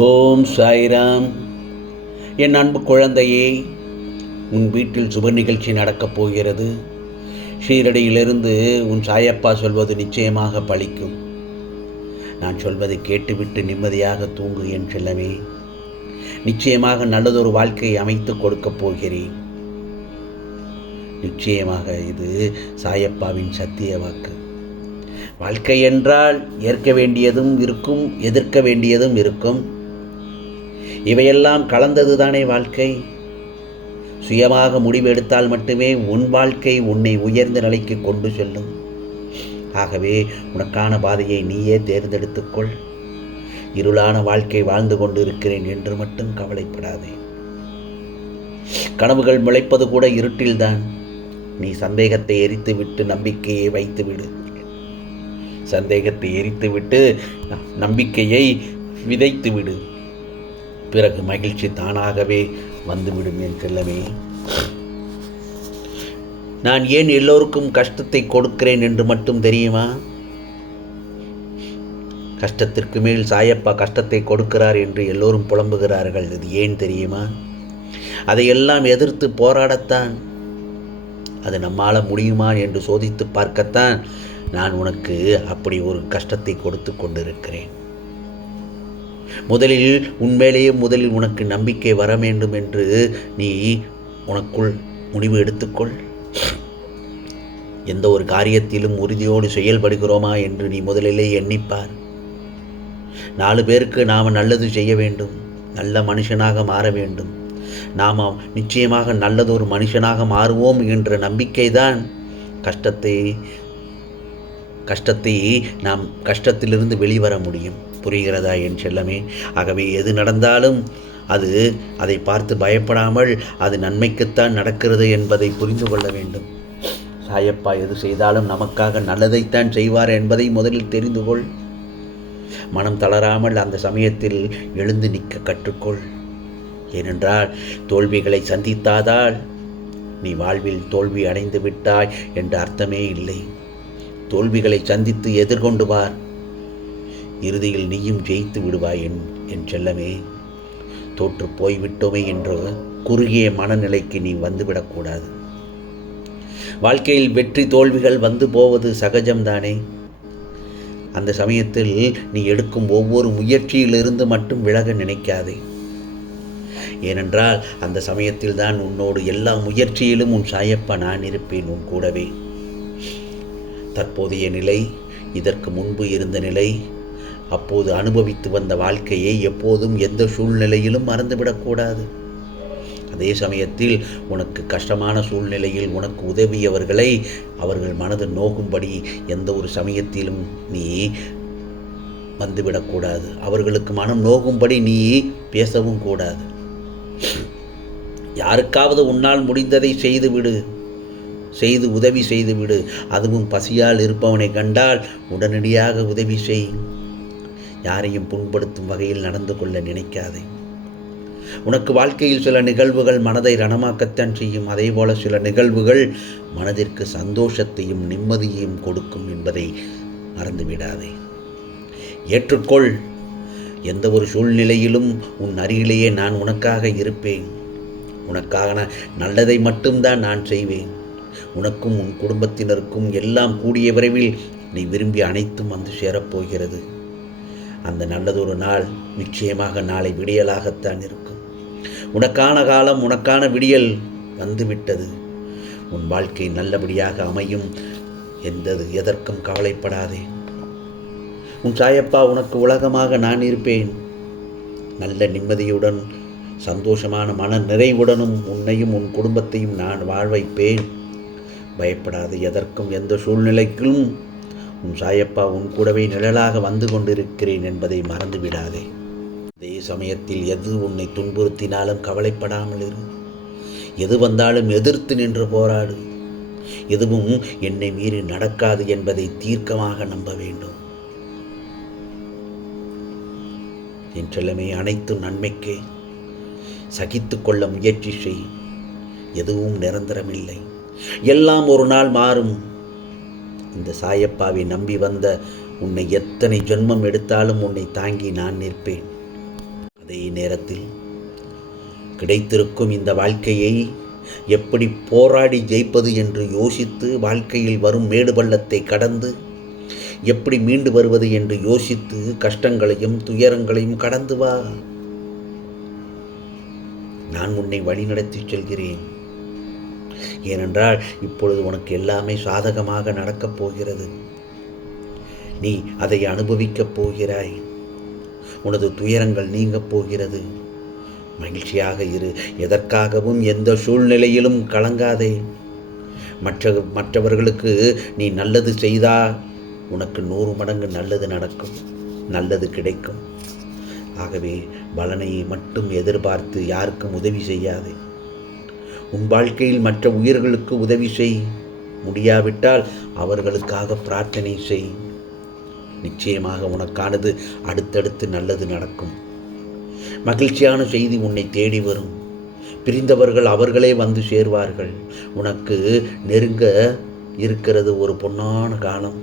ஓம் சாய்ராம். என் அன்பு குழந்தையே, உன் வீட்டில் சுப நிகழ்ச்சி நடக்கப் போகிறது. ஷீரடியிலிருந்து உன் சாயப்பா சொல்வது நிச்சயமாக பலிக்கும். நான் சொல்வதை கேட்டுவிட்டு நிம்மதியாக தூங்கு என் செல்லமே. நிச்சயமாக நல்லதொரு வாழ்க்கையை அமைத்து கொடுக்கப் போகிறேன். நிச்சயமாக இது சாயப்பாவின் சத்திய வாக்கு. வாழ்க்கை என்றால் ஏற்க வேண்டியதும் இருக்கும், எதிர்க்க வேண்டியதும் இருக்கும். இவையெல்லாம் கலந்தது தானே வாழ்க்கை. சுயமாக முடிவெடுத்தால் மட்டுமே உன் வாழ்க்கை உன்னை உயர்ந்த நிலைக்கு கொண்டு செல்லும். ஆகவே உனக்கான பாதையை நீயே தேர்ந்தெடுத்துக்கொள். இருளான வாழ்க்கை வாழ்ந்து கொண்டு இருக்கிறேன் என்று மட்டும் கவலைப்படாதே. கனவுகள் முளைப்பது கூட இருட்டில்தான். நீ சந்தேகத்தை எரித்துவிட்டு நம்பிக்கையை வைத்துவிடு. சந்தேகத்தை எரித்துவிட்டு நம்பிக்கையை விதைத்துவிடு. பிறகு மகிழ்ச்சி தானாகவே வந்துவிடும் என் செல்லமே. நான் ஏன் எல்லோருக்கும் கஷ்டத்தை கொடுக்கிறேன் என்று மட்டும் தெரியுமா? கஷ்டத்திற்கு மேல் சாயப்பா கஷ்டத்தை கொடுக்கிறார் என்று எல்லோரும் புலம்புகிறார்கள். இது ஏன் தெரியுமா? அதையெல்லாம் எதிர்த்து போராடத்தான். அது நம்மால் முடியுமா என்று சோதித்து பார்க்கத்தான் நான் உனக்கு அப்படி ஒரு கஷ்டத்தை கொடுத்து கொண்டிருக்கிறேன். முதலில் உனக்கு நம்பிக்கை வர வேண்டும் என்று நீ உனக்குள் முடிவு எடுத்துக்கொள். எந்த ஒரு காரியத்திலும் உறுதியோடு செயல்படுகிறோமா என்று நீ முதலிலே எண்ணிப்பார். 4 பேருக்கு நாம் நல்லது செய்ய வேண்டும், நல்ல மனுஷனாக மாற வேண்டும். நாம் நிச்சயமாக நல்லதொரு மனுஷனாக மாறுவோம் என்ற நம்பிக்கைதான் நாம் கஷ்டத்திலிருந்து வெளிவர முடியும். புரிகிறதா என் செல்லமே? ஆகவே எது நடந்தாலும் அதை பார்த்து பயப்படாமல் அது நன்மைக்குத்தான் நடக்கிறது என்பதை புரிந்து கொள்ள வேண்டும். சாயப்பா எது செய்தாலும் நமக்காக நல்லதைத்தான் செய்வார் என்பதை முதலில் தெரிந்து கொள். மனம் தளராமல் அந்த சமயத்தில் எழுந்து நிற்க கற்றுக்கொள். ஏனென்றால் தோல்விகளை சந்தித்தாதால் நீ வாழ்வில் தோல்வி அடைந்து விட்டாய் என்ற அர்த்தமே இல்லை. தோல்விகளை சந்தித்து எதிர்கொண்டு பார். இறுதியில் நீயும் ஜெயித்து விடுவாய் என் செல்லமே. தோற்று போய்விட்டோமே என்ற குறுகிய மனநிலைக்கு நீ வந்துவிடக்கூடாது. வாழ்க்கையில் வெற்றி தோல்விகள் வந்து போவது சகஜம்தானே. அந்த சமயத்தில் நீ எடுக்கும் ஒவ்வொரு முயற்சியிலிருந்து மட்டும் விலக நினைக்காதே. ஏனென்றால் அந்த சமயத்தில் தான் உன்னோடு எல்லா முயற்சியிலும் உன் சாயப்பா நான் இருப்பேன் உன் கூடவே. தற்போதைய நிலை, இதற்கு முன்பு இருந்த நிலை, அப்போது அனுபவித்து வந்த வாழ்க்கையை எப்போதும் எந்த சூழ்நிலையிலும் மறந்துவிடக்கூடாது. அதே சமயத்தில் உனக்கு கஷ்டமான சூழ்நிலையில் உனக்கு உதவியவர்களை அவர்கள் மனது நோகும்படி எந்த ஒரு சமயத்திலும் நீ வந்துவிடக்கூடாது. அவர்களுக்கு மனம் நோகும்படி நீ பேசவும் கூடாது. யாருக்காவது உன்னால் முடிந்ததை செய்து உதவி செய்துவிடு. அதுவும் பசியால் இருப்பவனை கண்டால் உடனடியாக உதவி செய். யாரையும் புண்படுத்தும் வகையில் நடந்து கொள்ள நினைக்காதே. உனக்கு வாழ்க்கையில் சில நிகழ்வுகள் மனதை ரணமாக்கத்தான் செய்யும். அதேபோல சில நிகழ்வுகள் மனதிற்கு சந்தோஷத்தையும் நிம்மதியையும் கொடுக்கும் என்பதை மறந்துவிடாதே. ஏற்றுக்கொள். எந்த ஒரு சூழ்நிலையிலும் உன் அருகிலேயே நான் உனக்காக இருப்பேன். உனக்காக நல்லதை மட்டும்தான் நான் செய்வேன். உனக்கும் உன் குடும்பத்தினருக்கும் எல்லாம் கூடிய விரைவில் நீ விரும்பி அனைத்தும் வந்து சேரப்போகிறது. அந்த நல்லதொரு நாள் நிச்சயமாக நாளை விடியலாகத்தான் இருக்கும். உனக்கான காலம், உனக்கான விடியல் வந்துவிட்டது. உன் வாழ்க்கை நல்லபடியாக அமையும். எதற்கும் கவலைப்படாதே. உன் சாயப்பா உனக்கு உலகமாக நான் இருப்பேன். நல்ல நிம்மதியுடன் சந்தோஷமான மன நிறைவுடனும் உன்னையும் உன் குடும்பத்தையும் நான் வாழ வைப்பேன். பயப்படாது. எதற்கும் எந்த சூழ்நிலைக்கும் உன் சாயப்பா உன் கூடவே நிழலாக வந்து கொண்டிருக்கிறேன் என்பதை மறந்துவிடாதே. அதே சமயத்தில் எது உன்னை துன்புறுத்தினாலும் கவலைப்படாமல் இரு. எது வந்தாலும் எதிர்த்து நின்று போராடு. எதுவும் என்னை மீறி நடக்காது என்பதை தீர்க்கமாக நம்ப வேண்டும். என் செல்லமே, அனைத்தும் நன்மைக்கே. சகித்து கொள்ள முயற்சி செய். எதுவும் நிரந்தரமில்லை. எல்லாம் ஒரு நாள் மாறும். இந்த சாயப்பாவை நம்பி வந்த உன்னை எத்தனை ஜென்மம் எடுத்தாலும் உன்னை தாங்கி நான் நிற்பேன். இந்நேரத்தில் கிடைத்திருக்கும் இந்த வாழ்க்கையை எப்படி போராடி ஜெயிப்பது என்று யோசித்து, வாழ்க்கையில் வரும் மேடு பள்ளத்தை கடந்து எப்படி மீண்டு வருவது என்று யோசித்து, கஷ்டங்களையும் துயரங்களையும் கடந்து வா. நான் உன்னை வழிநடத்தி செல்கிறேன். ஏனென்றால் இப்பொழுது உனக்கு எல்லாமே சாதகமாக நடக்கப் போகிறது. நீ அதை அனுபவிக்கப் போகிறாய். உனது துயரங்கள் நீங்கப் போகிறது. மகிழ்ச்சியாக இரு. எதற்காகவும் எந்த சூழ்நிலையிலும் கலங்காதே. மற்றவர்களுக்கு நீ நல்லது செய்தால் உனக்கு 100 மடங்கு நல்லது நடக்கும், நல்லது கிடைக்கும். ஆகவே பலனை மட்டும் எதிர்பார்த்து யாருக்கும் உதவி செய்யாதே. உன் வாழ்க்கையில் மற்ற உயிர்களுக்கு உதவி செய். முடியாவிட்டால் அவர்களுக்காக பிரார்த்தனை செய். நிச்சயமாக உனக்கானது அடுத்தடுத்து நல்லது நடக்கும். மகிழ்ச்சியான செய்தி உன்னை தேடி வரும். பிரிந்தவர்கள் அவர்களே வந்து சேர்வார்கள். உனக்கு நெருங்க இருக்கிறது ஒரு பொன்னான காலம்.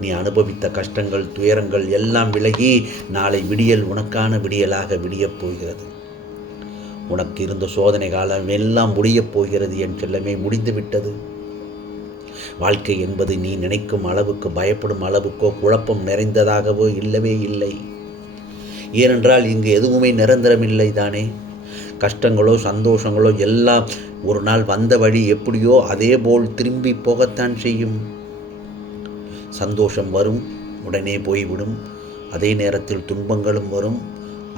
நீ அனுபவித்த கஷ்டங்கள் துயரங்கள் எல்லாம் விலகி நாளை விடியல் உனக்கான விடியலாக விடியப் போகிறது. உனக்கு இருந்த சோதனை காலம் எல்லாம் முடியப் போகிறது. என் செல்லமே, முடிந்துவிட்டது. வாழ்க்கை என்பது நீ நினைக்கும் அளவுக்கு, பயப்படும் அளவுக்கோ, குழப்பம் நிறைந்ததாகவோ இல்லவே இல்லை. ஏனென்றால் இங்கு எதுவுமே நிரந்தரமில்லை தானே. கஷ்டங்களோ சந்தோஷங்களோ எல்லாம் ஒரு நாள் வந்த வழி எப்படியோ அதே போல் திரும்பி போகத்தான் செய்யும். சந்தோஷம் வரும், உடனே போய்விடும். அதே நேரத்தில் துன்பங்களும் வரும்.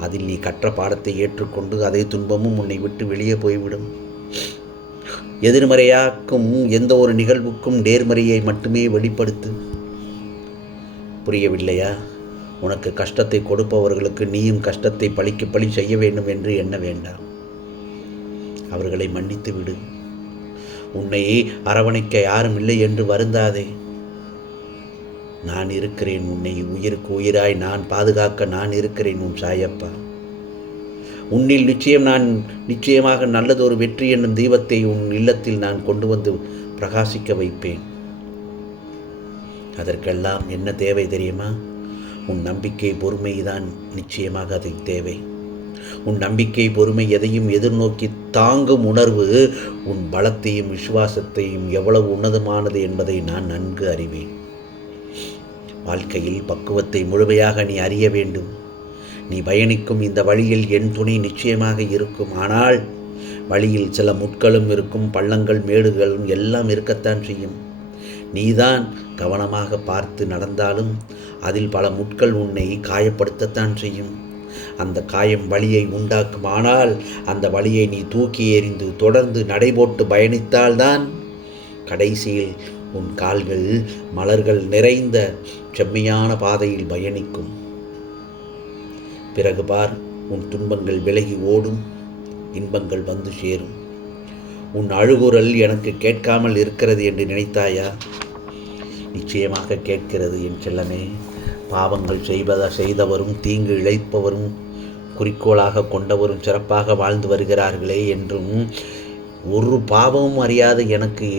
அதில் நீ கற்ற பாடத்தை ஏற்றுக்கொண்டு அதே துன்பமும் உன்னை விட்டு வெளியே போய்விடும். எதிர்மறையாக்கும் எந்த ஒரு நிகழ்வுக்கும் நேர்மறையை மட்டுமே வெளிப்படுத்து. புரியவில்லையா? உனக்கு கஷ்டத்தை கொடுப்பவர்களுக்கு நீயும் கஷ்டத்தை பழிக்கு பழி செய்ய வேண்டும் என்று எண்ண வேண்டாம். அவர்களை மன்னித்து விடு. உன்னை அரவணைக்க யாரும் இல்லை என்று வருந்தாதே. நான் இருக்கிறேன். உன்னை உயிருக்கு உயிராய் நான் பாதுகாக்க நான் இருக்கிறேன். உன் சாயப்பா. உன்னில் நிச்சயமாக நல்லதொரு வெற்றி என்னும் தீபத்தை உன் இல்லத்தில் நான் கொண்டு வந்து பிரகாசிக்க வைப்பேன். அதற்கெல்லாம் என்ன தேவை தெரியுமா? உன் நம்பிக்கை பொறுமைதான். நிச்சயமாக அதை தேவை. உன் நம்பிக்கை பொறுமை எதையும் எதிர்நோக்கி தாங்கும் உணர்வு உன் பலத்தையும் விசுவாசத்தையும் எவ்வளவு உன்னதமானது என்பதை நான் நன்கு அறிவேன். வாழ்க்கையில் பக்குவத்தை முழுமையாக நீ அறிய வேண்டும். நீ பயணிக்கும் இந்த வழியில் என் துணை நிச்சயமாக இருக்கும். ஆனால் வழியில் சில முட்களும் இருக்கும், பள்ளங்கள் மேடுகளும் எல்லாம் இருக்கத்தான் செய்யும். நீதான் கவனமாக பார்த்து நடந்தாலும் அதில் பல முட்கள் உன்னை காயப்படுத்தத்தான் செய்யும். அந்த காயம் வலியை உண்டாக்கும். ஆனால் அந்த வலியை நீ தூக்கி எறிந்து தொடர்ந்து நடைபோட்டு பயணித்தால்தான் கடைசியில் உன் கால்கள் மலர்கள் நிறைந்த செம்மையான பாதையில் பயணிக்கும். பிறகு பார், உன் துன்பங்கள் விலகி ஓடும், இன்பங்கள் வந்து சேரும். உன் அழுகுரல் எனக்கு கேட்காமல் இருக்கிறது என்று நினைத்தாயா? நிச்சயமாக கேட்கிறது என் செல்லமே. பாவங்கள் செய்தவரும் தீங்கு இழைப்பவரும் குறிக்கோளாக கொண்டவரும் சிறப்பாக வாழ்ந்து வருகிறார்களே என்றும், ஒரு பாவமும் அறியாத எனக்கு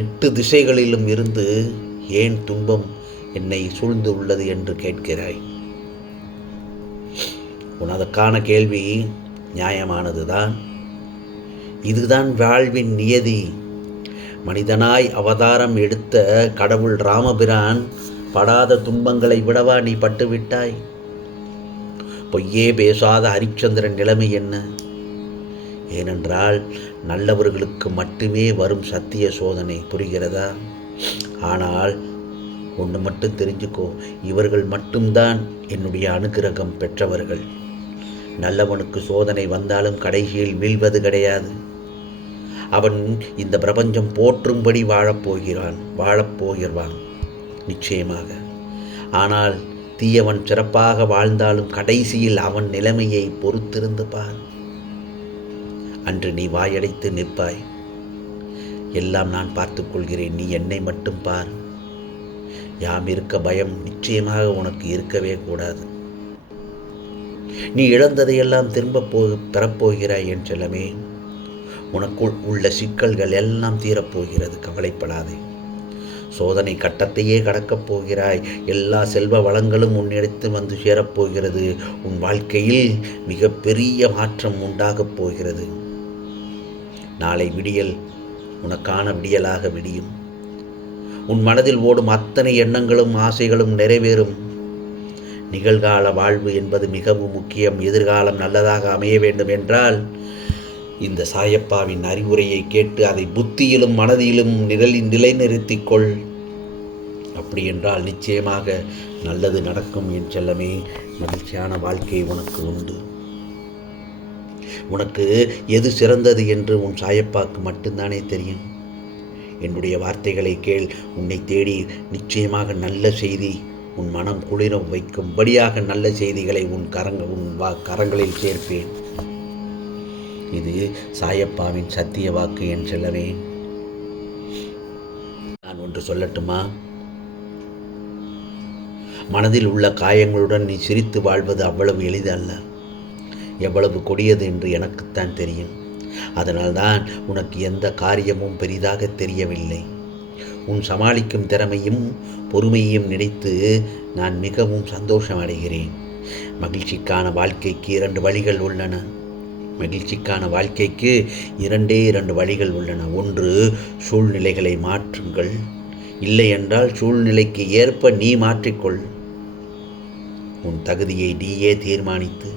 8 திசைகளிலும் இருந்து ஏன் துன்பம் என்னை சூழ்ந்து உள்ளது என்று கேட்கிறாய். உனதுக்கான கேள்வி நியாயமானதுதான். இதுதான் வாழ்வின் நியதி. மனிதனாய் அவதாரம் எடுத்த கடவுள் ராமபிரான் படாத துன்பங்களை விடவா நீ பட்டுவிட்டாய்? பொய்யே பேசாத ஹரிச்சந்திரன் நிலைமை என்ன? ஏனென்றால் நல்லவர்களுக்கு மட்டுமே வரும் சத்திய சோதனை. புரிகிறதா? ஆனால் ஒன்று மட்டும் தெரிஞ்சுக்கோ, இவர்கள் மட்டும்தான் என்னுடைய அனுகிரகம் பெற்றவர்கள். நல்லவனுக்கு சோதனை வந்தாலும் கடைசியில் வீழ்வது கிடையாது. அவன் இந்த பிரபஞ்சம் போற்றும்படி வாழப்போகிறான் நிச்சயமாக. ஆனால் தீயவன் சிறப்பாக வாழ்ந்தாலும் கடைசியில் அவன் நிலைமையை பொறுத்திருந்து பார். அன்று நீ வாயடைத்து நிற்பாய். எல்லாம் நான் பார்த்துக் கொள்கிறேன், நீ என்னை மட்டும் பார். யாம் இருக்க பயம் நிச்சயமாக உனக்கு இருக்கவே கூடாது. நீ இழந்ததையெல்லாம் பெறப்போகிறாய் என் செல்லமே. உனக்குள் உள்ள சிக்கல்கள் எல்லாம் தீரப்போகிறது. கவலைப்படாதே. சோதனை கட்டத்தையே கடக்கப் போகிறாய். எல்லா செல்வ வளங்களும் உன்னிடத்தில் வந்து சேரப்போகிறது. உன் வாழ்க்கையில் மிகப்பெரிய மாற்றம் உண்டாகப் போகிறது. நாளை விடியல் உனக்கான விடியலாக விடியும். உன் மனதில் ஓடும் அத்தனை எண்ணங்களும் ஆசைகளும் நிறைவேறும். நிகழ்கால வாழ்வு என்பது மிகவும் முக்கியம். எதிர்காலம் நல்லதாக அமைய வேண்டும் என்றால் இந்த சாயப்பாவின் அறிவுரையை கேட்டு அதை புத்தியிலும் மனதிலும் நிலைநிறுத்திக்கொள். அப்படி என்றால் நிச்சயமாக நல்லது நடக்கும். என் செல்லமே, மகிழ்ச்சியான வாழ்க்கை உனக்கு உண்டு. உனக்கு எது சிறந்தது என்று உன் சாயப்பாக்கு மட்டும்தானே தெரியும். என்னுடைய வார்த்தைகளை கேள். உன்னை தேடி நிச்சயமாக நல்ல செய்தி, உன் மனம் குளிர வைக்கும்படியாக நல்ல செய்திகளை உன் கரங்களில் சேர்ப்பேன். இது சாயப்பாவின் சத்திய வாக்கு. என் செல்லவே, நான் ஒன்று சொல்லட்டுமா? மனதில் உள்ள காயங்களுடன் நீ சிரித்து வாழ்வது அவ்வளவு எளிதல்ல. எவ்வளவு கொடியது என்று எனக்குத்தான் தெரியும். அதனால்தான் உனக்கு எந்த காரியமும் பெரிதாக தெரியவில்லை. உன் சமாளிக்கும் திறமையும் பொறுமையையும் நினைத்து நான் மிகவும் சந்தோஷம் அடைகிறேன். மகிழ்ச்சிக்கான வாழ்க்கைக்கு 2 வழிகள் உள்ளன. மகிழ்ச்சிக்கான வாழ்க்கைக்கு 2 வழிகள் உள்ளன. ஒன்று, சூழ்நிலைகளை மாற்றுங்கள். இல்லை என்றால் சூழ்நிலைக்கு ஏற்ப நீ மாற்றிக்கொள். உன் தகுதியை நீயே தீர்மானித்து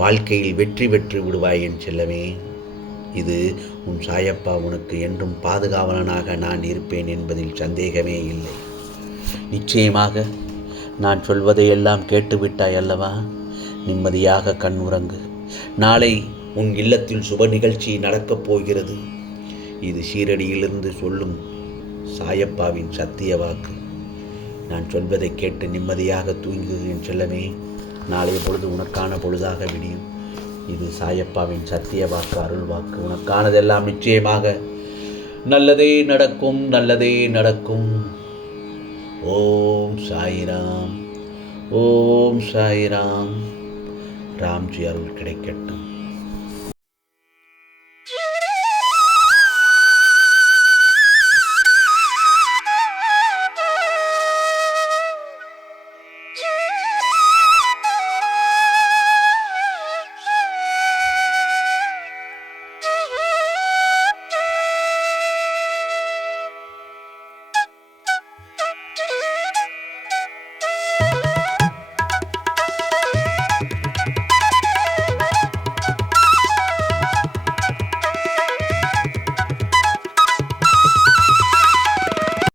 வாழ்க்கையில் வெற்றி பெற்று விடுவாய். என் செல்லவே, இது உன் சாயப்பா உனக்கு என்றும் பாதுகாவலனாக நான் இருப்பேன் என்பதில் சந்தேகமே இல்லை. நிச்சயமாக நான் சொல்வதையெல்லாம் கேட்டுவிட்டாய் அல்லவா? நிம்மதியாக கண் உறங்கு. நாளை உன் இல்லத்தில் சுப நிகழ்ச்சி நடக்கப் போகிறது. இது ஷீரடியிலிருந்து சொல்லும் சாயப்பாவின் சத்திய வாக்கு. நான் சொல்வதை கேட்டு நிம்மதியாக தூங்கு என் செல்லமே. நாளைய பொழுது உனக்கான பொழுதாக விடியும். இது சாயப்பாவின் சத்திய வாக்கு, அருள் வாக்கு. உனக்கானதெல்லாம் நிச்சயமாக நல்லதே நடக்கும், நல்லதே நடக்கும். ஓம் சாய்ராம், ஓம் சாய்ராம். ராம்ஜி அருள் கிடைக்கட்டும்.